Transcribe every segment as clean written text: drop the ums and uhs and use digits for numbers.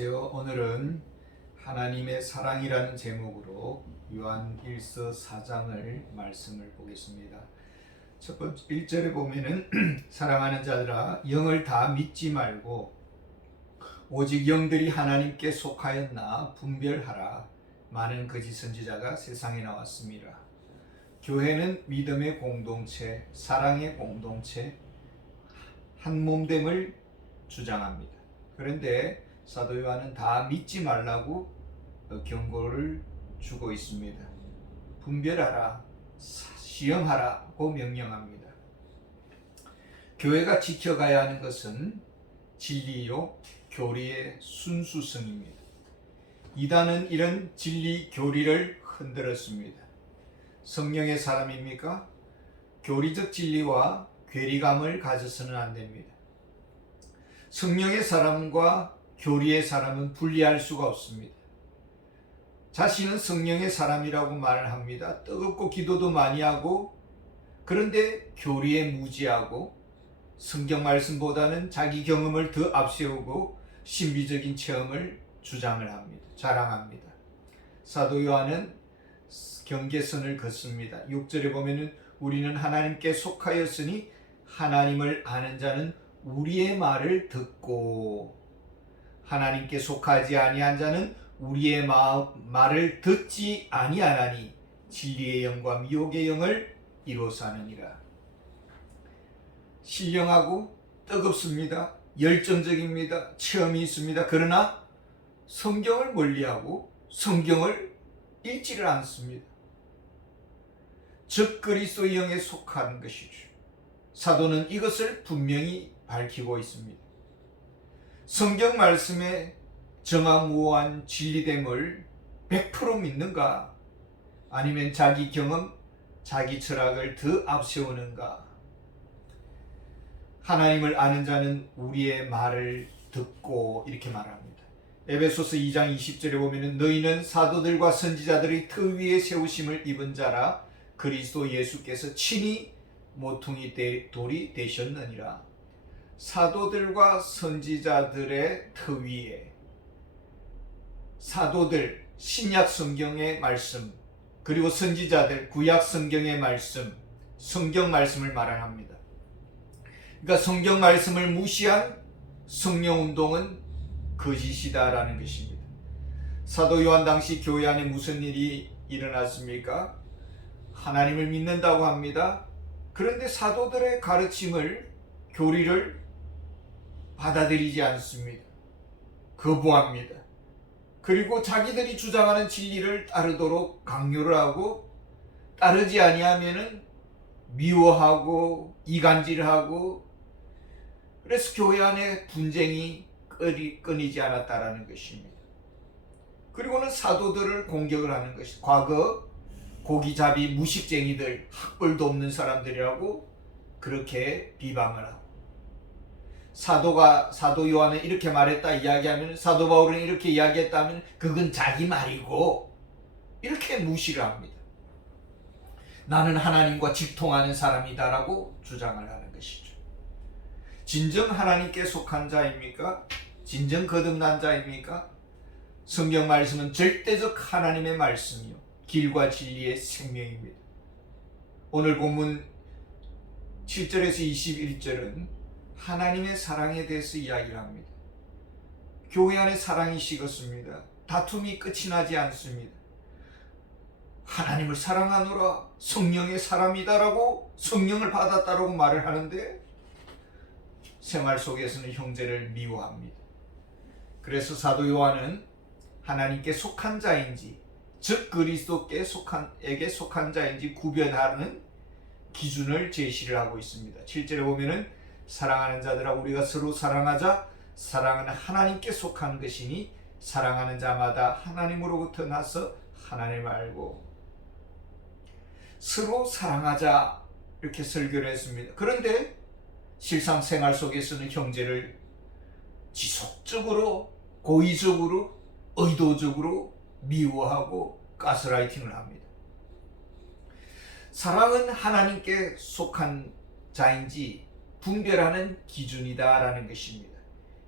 안녕하세요. 오늘은 하나님의 사랑이라는 제목으로 요한 1서 4장을 말씀을 보겠습니다. 첫 번째 1절에 보면은 사랑하는 자들아 영을 다 믿지 말고 오직 영들이 하나님께 속하였나 분별하라. 많은 거짓 선지자가 세상에 나왔습니다. 교회는 믿음의 공동체, 사랑의 공동체, 한 몸됨을 주장합니다. 그런데 사도 요한은 다 믿지 말라고 경고를 주고 있습니다. 분별하라, 시험하라고 명령합니다. 교회가 지켜가야 하는 것은 진리요, 교리의 순수성입니다. 이단은 이런 진리 교리를 흔들었습니다. 성령의 사람입니까? 교리적 진리와 괴리감을 가져서는 안 됩니다. 성령의 사람과 교리의 사람은 분리할 수가 없습니다. 자신은 성령의 사람이라고 말을 합니다. 뜨겁고 기도도 많이 하고, 그런데 교리에 무지하고 성경 말씀보다는 자기 경험을 더 앞세우고 신비적인 체험을 주장을 합니다. 자랑합니다. 사도 요한은 경계선을 긋습니다. 6절에 보면은 우리는 하나님께 속하였으니 하나님을 아는 자는 우리의 말을 듣고, 하나님께 속하지 아니한 자는 우리의 말을 듣지 아니하나니 진리의 영과 미혹의 영을 이루어서 하느니라. 신령하고 뜨겁습니다. 열정적입니다. 체험이 있습니다. 그러나 성경을 멀리하고 성경을 읽지를 않습니다. 즉 그리스도의 영에 속하는 것이죠. 사도는 이것을 분명히 밝히고 있습니다. 성경 말씀에 정화무오한 진리됨을 100% 믿는가? 아니면 자기 경험, 자기 철학을 더 앞세우는가? 하나님을 아는 자는 우리의 말을 듣고, 이렇게 말합니다. 에베소서 2장 20절에 보면 너희는 사도들과 선지자들의 터 위에 세우심을 입은 자라 그리스도 예수께서 친히 모퉁이 돌이 되셨느니라. 사도들과 선지자들의 터 위에, 사도들, 신약 성경의 말씀, 그리고 선지자들, 구약 성경의 말씀, 성경 말씀을 말합니다. 그러니까 성경 말씀을 무시한 성령 운동은 거짓이다라는 것입니다. 사도 요한 당시 교회 안에 무슨 일이 일어났습니까? 하나님을 믿는다고 합니다. 그런데 사도들의 가르침을, 교리를 받아들이지 않습니다. 거부합니다. 그리고 자기들이 주장하는 진리를 따르도록 강요를 하고, 따르지 아니하면은 미워하고 이간질하고, 그래서 교회 안에 분쟁이 끊이지 않았다라는 것입니다. 그리고는 사도들을 공격을 하는 것이, 과거 고기잡이 무식쟁이들, 학벌도 없는 사람들이라고 그렇게 비방을 하고, 사도 요한은 이렇게 말했다 이야기하면, 사도 바울은 이렇게 이야기했다면 그건 자기 말이고, 이렇게 무시를 합니다. 나는 하나님과 직통하는 사람이다라고 주장을 하는 것이죠. 진정 하나님께 속한 자입니까? 진정 거듭난 자입니까? 성경 말씀은 절대적 하나님의 말씀이요, 길과 진리의 생명입니다. 오늘 본문 7절에서 21절은 하나님의 사랑에 대해서 이야기를 합니다. 교회 안에 사랑이 식었습니다. 다툼이 끝이 나지 않습니다. 하나님을 사랑하노라, 성령의 사람이다라고, 성령을 받았다라고 말을 하는데 생활 속에서는 형제를 미워합니다. 그래서 사도 요한은 하나님께 속한 자인지, 즉 그리스도에게 속한 자인지 구별하는 기준을 제시를 하고 있습니다. 7절에 보면은 사랑하는 자들아 우리가 서로 사랑하자. 사랑은 하나님께 속한 것이니 사랑하는 자마다 하나님으로부터 나서 하나님을 알고. 서로 사랑하자, 이렇게 설교를 했습니다. 그런데 실상 생활 속에서는 형제를 지속적으로, 고의적으로, 의도적으로 미워하고 가스라이팅을 합니다. 사랑은 하나님께 속한 자인지 분별하는 기준이다라는 것입니다.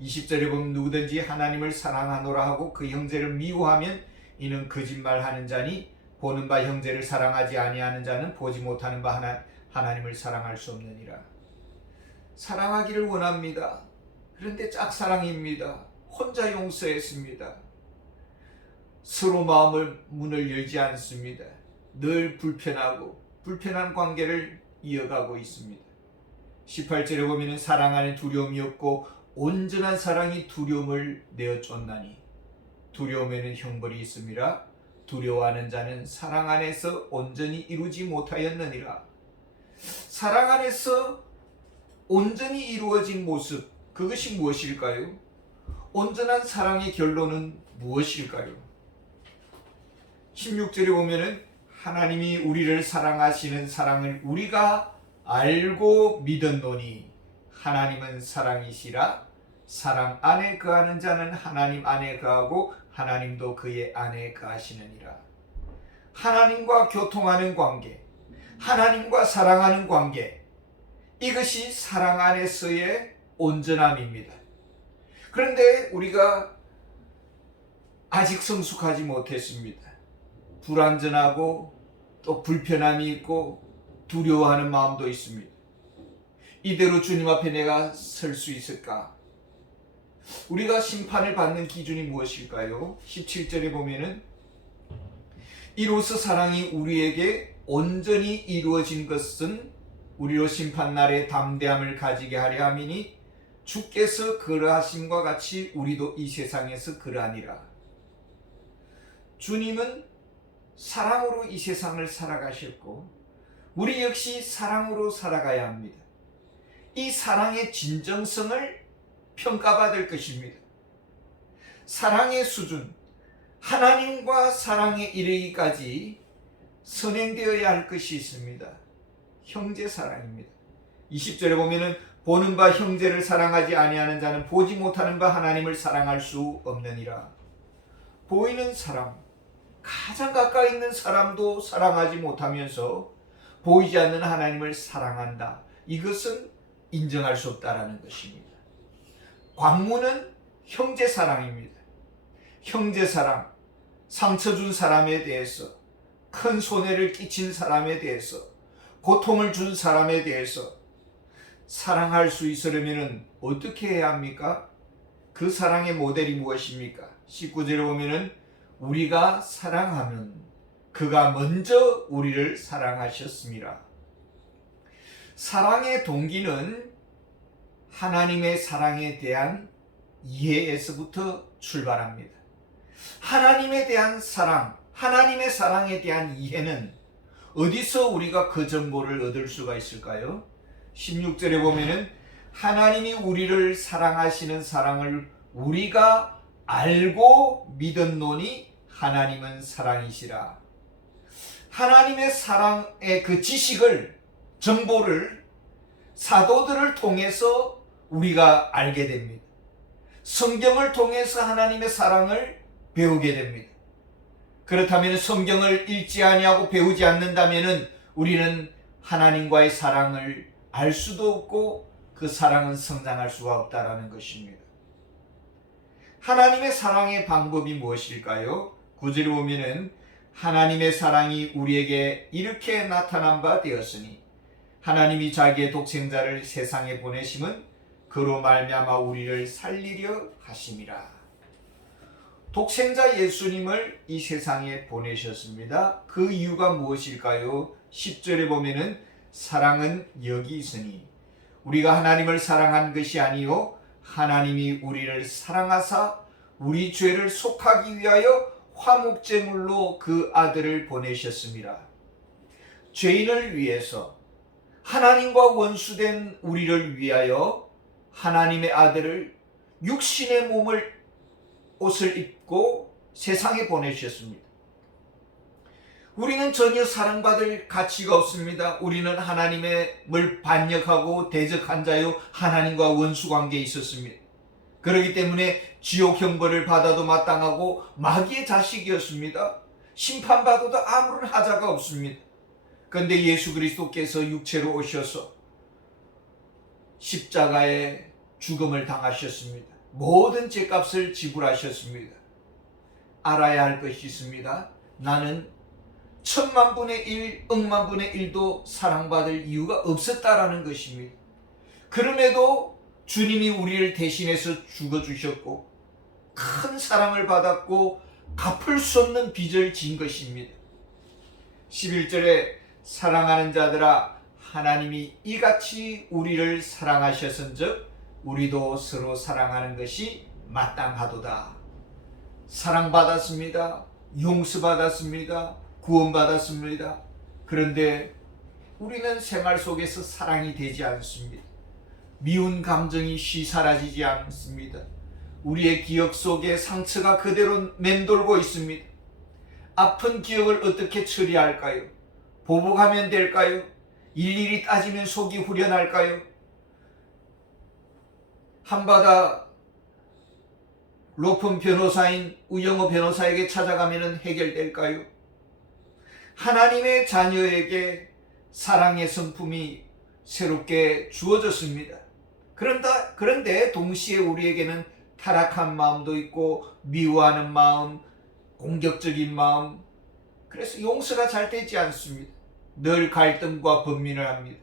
20절에 보면 누구든지 하나님을 사랑하노라 하고 그 형제를 미워하면 이는 거짓말하는 자니 보는 바 형제를 사랑하지 아니하는 자는 보지 못하는 바 하나님을 사랑할 수 없느니라. 사랑하기를 원합니다. 그런데 짝사랑입니다. 혼자 용서했습니다. 서로 마음을 문을 열지 않습니다. 늘 불편한 관계를 이어가고 있습니다. 18절에 보면 사랑 안에 두려움이 없고 온전한 사랑이 두려움을 내어 쫓나니 두려움에는 형벌이 있음이라. 두려워하는 자는 사랑 안에서 온전히 이루지 못하였느니라. 사랑 안에서 온전히 이루어진 모습, 그것이 무엇일까요? 온전한 사랑의 결론은 무엇일까요? 16절에 보면은 하나님이 우리를 사랑하시는 사랑을 우리가 알고 믿었노니 하나님은 사랑이시라. 사랑 안에 거하는 자는 하나님 안에 거하고 하나님도 그의 안에 거하시느니라. 하나님과 교통하는 관계, 하나님과 사랑하는 관계, 이것이 사랑 안에서의 온전함입니다. 그런데 우리가 아직 성숙하지 못했습니다. 불완전하고 또 불편함이 있고 두려워하는 마음도 있습니다. 이대로 주님 앞에 내가 설 수 있을까? 우리가 심판을 받는 기준이 무엇일까요? 17절에 보면은 이로써 사랑이 우리에게 온전히 이루어진 것은 우리로 심판날에 담대함을 가지게 하려 함이니 주께서 그러하심과 같이 우리도 이 세상에서 그러하니라. 주님은 사랑으로 이 세상을 살아가셨고 우리 역시 사랑으로 살아가야 합니다. 이 사랑의 진정성을 평가받을 것입니다. 사랑의 수준, 하나님과 사랑에 이르기까지 선행되어야 할 것이 있습니다. 형제 사랑입니다. 20절에 보면은 보는 바 형제를 사랑하지 아니하는 자는 보지 못하는 바 하나님을 사랑할 수 없느니라. 보이는 사람, 가장 가까이 있는 사람도 사랑하지 못하면서 보이지 않는 하나님을 사랑한다. 이것은 인정할 수 없다라는 것입니다. 관문은 형제 사랑입니다. 형제 사랑, 상처 준 사람에 대해서, 큰 손해를 끼친 사람에 대해서, 고통을 준 사람에 대해서 사랑할 수 있으려면 어떻게 해야 합니까? 그 사랑의 모델이 무엇입니까? 19절에 보면은 우리가 사랑하면 그가 먼저 우리를 사랑하셨습니다. 사랑의 동기는 하나님의 사랑에 대한 이해에서부터 출발합니다. 하나님에 대한 사랑, 하나님의 사랑에 대한 이해는 어디서 우리가 그 정보를 얻을 수가 있을까요? 16절에 보면은 하나님이 우리를 사랑하시는 사랑을 우리가 알고 믿었노니 하나님은 사랑이시라. 하나님의 사랑의 그 지식을, 정보를 사도들을 통해서 우리가 알게 됩니다. 성경을 통해서 하나님의 사랑을 배우게 됩니다. 그렇다면 성경을 읽지 아니하고 배우지 않는다면 우리는 하나님과의 사랑을 알 수도 없고 그 사랑은 성장할 수가 없다라는 것입니다. 하나님의 사랑의 방법이 무엇일까요? 9절에 보면은 하나님의 사랑이 우리에게 이렇게 나타난 바 되었으니 하나님이 자기의 독생자를 세상에 보내심은 그로 말미암아 우리를 살리려 하심이라. 독생자 예수님을 이 세상에 보내셨습니다. 그 이유가 무엇일까요? 10절에 보면은 사랑은 여기 있으니 우리가 하나님을 사랑한 것이 아니요 하나님이 우리를 사랑하사 우리 죄를 속하기 위하여 화목제물로 그 아들을 보내셨습니다. 죄인을 위해서, 하나님과 원수된 우리를 위하여 하나님의 아들을 육신의 옷을 입고 세상에 보내주셨습니다. 우리는 전혀 사랑받을 가치가 없습니다. 우리는 하나님을 반역하고 대적한 자요 하나님과 원수 관계에 있었습니다. 그렇기 때문에 지옥 형벌을 받아도 마땅하고 마귀의 자식이었습니다. 심판받아도 아무런 하자가 없습니다. 그런데 예수 그리스도께서 육체로 오셔서 십자가에 죽음을 당하셨습니다. 모든 죄값을 지불하셨습니다. 알아야 할 것이 있습니다. 나는 1000만분의 1, 억만분의 1도 사랑받을 이유가 없었다라는 것입니다. 그럼에도 주님이 우리를 대신해서 죽어주셨고 큰 사랑을 받았고 갚을 수 없는 빚을 진 것입니다. 11절에 사랑하는 자들아 하나님이 이같이 우리를 사랑하셨은즉 우리도 서로 사랑하는 것이 마땅하도다. 사랑받았습니다. 용서받았습니다. 구원받았습니다. 그런데 우리는 생활 속에서 사랑이 되지 않습니다. 미운 감정이 쉬 사라지지 않습니다. 우리의 기억 속에 상처가 그대로 맴돌고 있습니다. 아픈 기억을 어떻게 처리할까요? 보복하면 될까요? 일일이 따지면 속이 후련할까요? 한바다 높은 변호사인 우영호 변호사에게 찾아가면 해결될까요? 하나님의 자녀에게 사랑의 성품이 새롭게 주어졌습니다. 그런데 동시에 우리에게는 타락한 마음도 있고 미워하는 마음, 공격적인 마음, 그래서 용서가 잘 되지 않습니다. 늘 갈등과 번민을 합니다.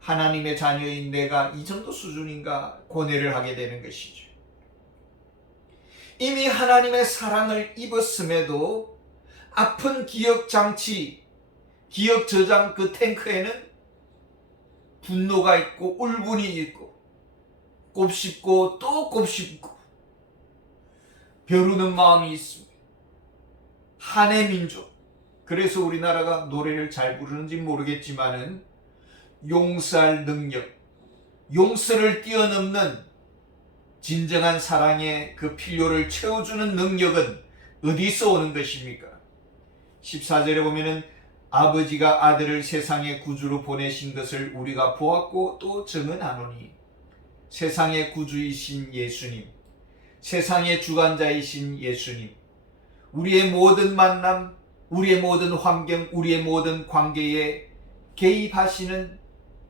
하나님의 자녀인 내가 이 정도 수준인가 고뇌를 하게 되는 것이죠. 이미 하나님의 사랑을 입었음에도 아픈 기억 장치, 기억 저장 그 탱크에는 분노가 있고 울분이 있고 곱씹고 또 곱씹고 벼르는 마음이 있습니다. 한의 민족. 그래서 우리나라가 노래를 잘 부르는지 모르겠지만은 용서할 능력, 용서를 뛰어넘는 진정한 사랑의 그 필요를 채워주는 능력은 어디서 오는 것입니까? 14절에 보면은 아버지가 아들을 세상의 구주로 보내신 것을 우리가 보았고 또 증언하노니 세상의 구주이신 예수님, 세상의 주관자이신 예수님, 우리의 모든 만남, 우리의 모든 환경, 우리의 모든 관계에 개입하시는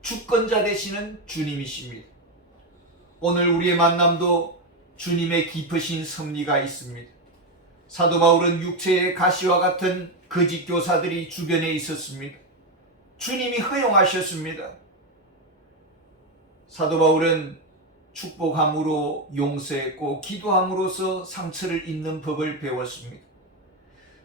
주권자 되시는 주님이십니다. 오늘 우리의 만남도 주님의 깊으신 섭리가 있습니다. 사도 바울은 육체의 가시와 같은 거짓 교사들이 주변에 있었습니다. 주님이 허용하셨습니다. 사도 바울은 축복함으로 용서했고 기도함으로써 상처를 잊는 법을 배웠습니다.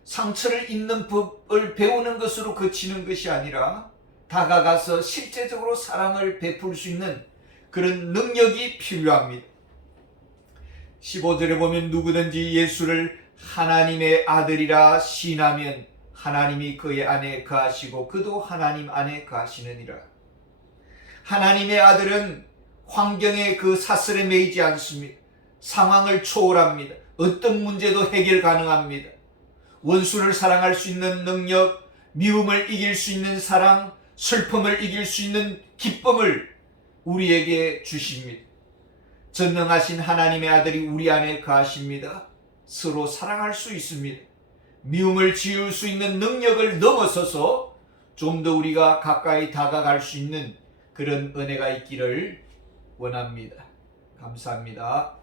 상처를 잊는 법을 배우는 것으로 그치는 것이 아니라 다가가서 실제적으로 사랑을 베풀 수 있는 그런 능력이 필요합니다. 15절에 보면 누구든지 예수를 하나님의 아들이라 시인하면 하나님이 그의 안에 거하시고 그도 하나님 안에 거하시느니라. 하나님의 아들은 환경의 그 사슬에 매이지 않습니다. 상황을 초월합니다. 어떤 문제도 해결 가능합니다. 원수를 사랑할 수 있는 능력, 미움을 이길 수 있는 사랑, 슬픔을 이길 수 있는 기쁨을 우리에게 주십니다. 전능하신 하나님의 아들이 우리 안에 거하십니다. 서로 사랑할 수 있습니다. 미움을 지울 수 있는 능력을 넘어서서 좀 더 우리가 가까이 다가갈 수 있는 그런 은혜가 있기를 원합니다. 감사합니다.